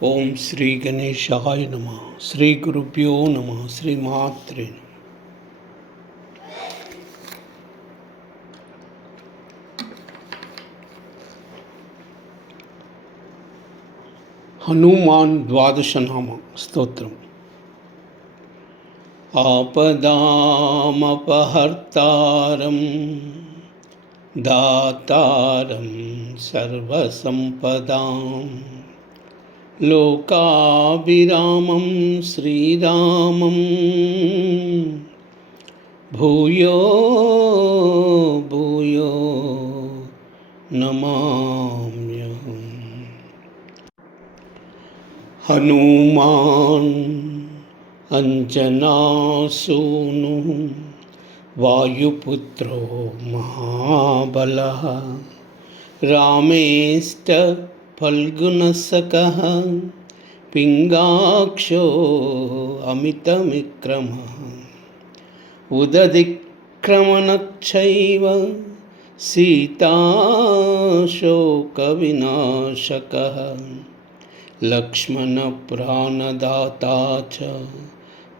ఓం శ్రీ గణేశాయ నమః. శ్రీ గురుభ్యో నమః. శ్రీమాత్రే నమః. హనుమాన్ ద్వాదశనామ స్తోత్రం. ఆపదామపహర్తారం దాతారం సర్వసంపదాం లోకాభిరామం శ్రీరామం భూయో భూయో నమామ్యహం. హనుమాన్ అంజనాసూను వాయుపుత్రో మహాబలః రామేష్ట ఫల్గుణసఖః పింగాక్షో అమితవిక్రమః ఉదతిక్రమణశ్చైవ సీతాశోకవినాశకः లక్ష్మణప్రాణదాతా చ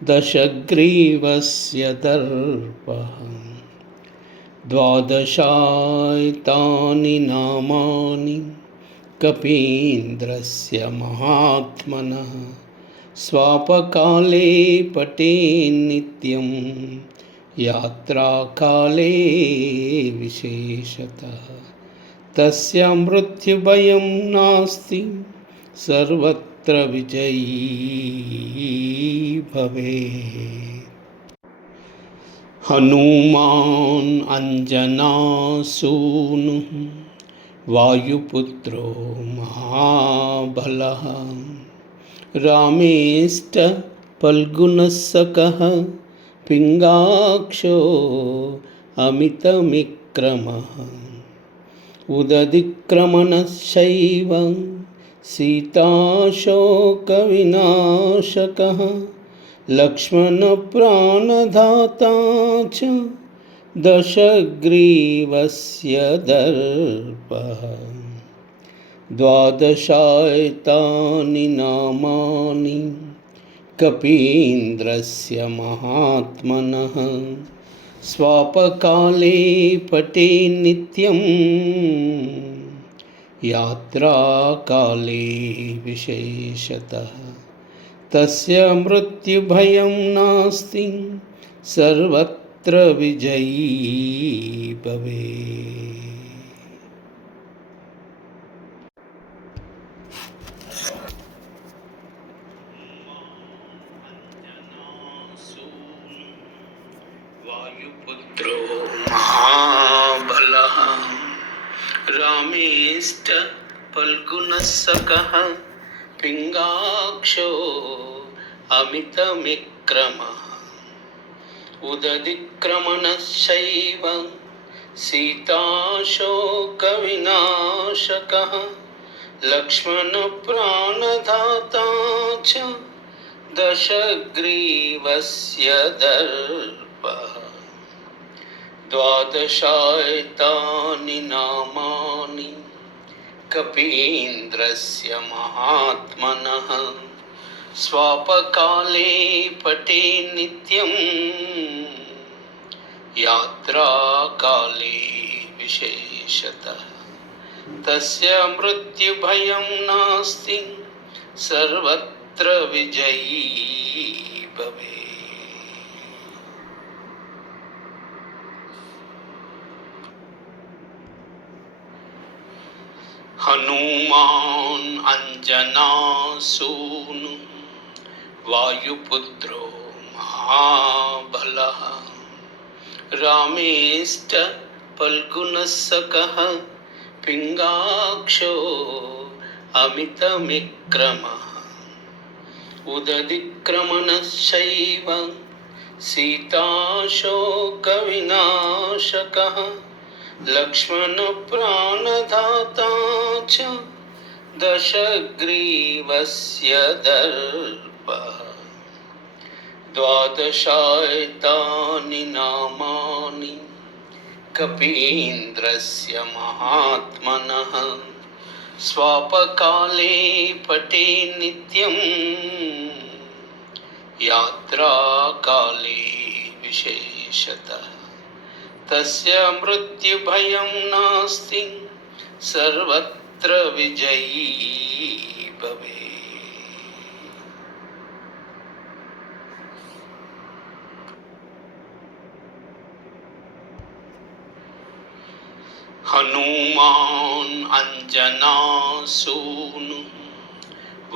దశగ్రీవస్య దర్పః. ద్వాదశాయతాని నామాని కపీంద్రస్య మహాత్మనః స్వాపకాలే పఠేన్నిత్యం యాత్రాకాలే విశేషతః. తస్య మృత్యుభయం నాస్తి సర్వత్ర విజయీ భవేత్. హనుమాన్ అంజనాసూను వాయుపుత్రో మహాబలః రామేష్ట ఫల్గుణసఖః పింగాక్షో అమితవిక్రమః ఉదతిక్రమణశ్చైవ సీతాశోకవినాశకः లక్ష్మణప్రాణదాతా చ దశగ్రీవస్య దర్పః. ద్వాదశాయతాని నామాని కపీంద్రస్య మహాత్మనః స్వాపకాలే పఠేన్నిత్యం యాత్రాకాలే విశేషతః. తస్య మృత్యుభయం నాస్తి సర్వత్ర విజయీ భవేత్. వాయుపుత్రో మహాబలః రామేష్ట ఫల్గుణసఖః పింగాక్షో అమితవిక్రమః ఉదతిక్రమణశ్చైవ సీతాశోకవినాశకः లక్ష్మణప్రాణదాతా చ దశగ్రీవస్య దర్పః. ద్వాదశాయతాని నామాని కపీంద్రస్య మహాత్మనః స్వాపకాలే పఠేన్నిత్యం యాత్రాకాలే విశేషతః. తస్య మృత్యుభయం నాస్తి సర్వత్ర విజయీ భవేత్. హనుమాన్ అంజనాసూను వాయుపుత్రో మహాబలః రామేష్ట ఫల్గుణసఖః పింగాక్షో అమితవిక్రమః ఉదతిక్రమణశ్చైవ సీతాశోకవినాశకः లక్ష్మణప్రాణదాతా చ దశగ్రీవస్య దర్పః. ద్వాదశాయతాని నామాని కపీంద్రస్య మహాత్మనః स्वापकाले पठे नित्यं यात्राकाले विशेषतः तस्य मृत्युभयं नास्ति सर्वत्र विजयी भवेत्। हनुमान अंजनासूनु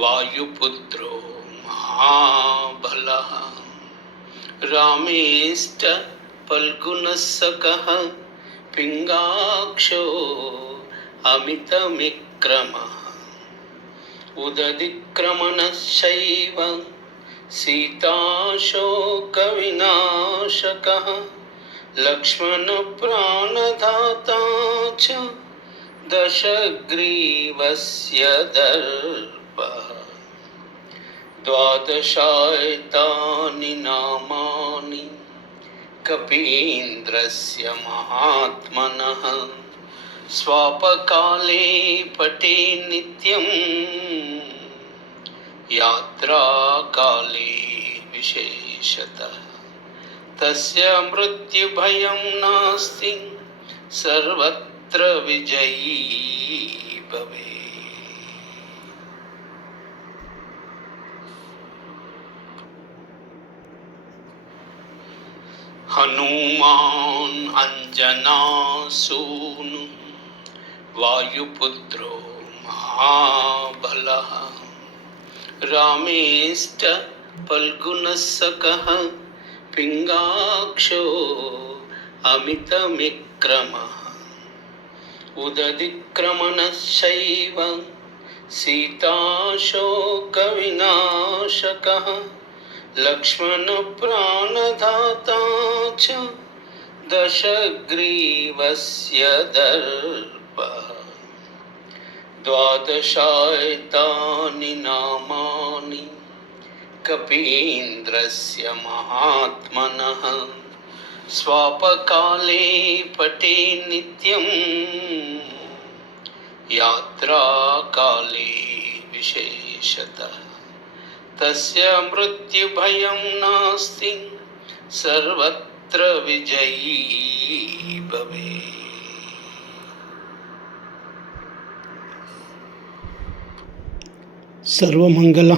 वायुपुत्रो महाबलः रामेष्ट फल्गुनस्सखः पिङ्गाक्षो अमितविक्रमः उदधिक्रमणश्चैव सीताशोकविनाशकः लक्ष्मणप्राणदाता च दशग्रीवस्य दर्पः। द्वादशायतानि नामानि कपीन्द्रस्य महात्मनः स्वापकाले पठे नित्यं यात्राकाले विशेषतः तस्य मृत्युभयं नास्ति सर्वत्र विजयी भवेत्। हनुमान अंजनासूनु वायुपुत्रो महाबलः रामेष्ट फल्गुनस्सखः पिङ्गाक्षो अमितविक्रमः उदधिक्रमणश्चैव सीताशोकविनाशकः लक्ष्मणप्राणदाता च दशग्रीवस्य दर्पः। द्वादशायतानि नामानि कपीन्द्रस्य महात्मनः स्वापकाले पठे नित्यं यात्राकाले विशेषतः तस्य मृत्युभयं नास्ति सर्वत्र विजयी भवेत्। सर्वमंगल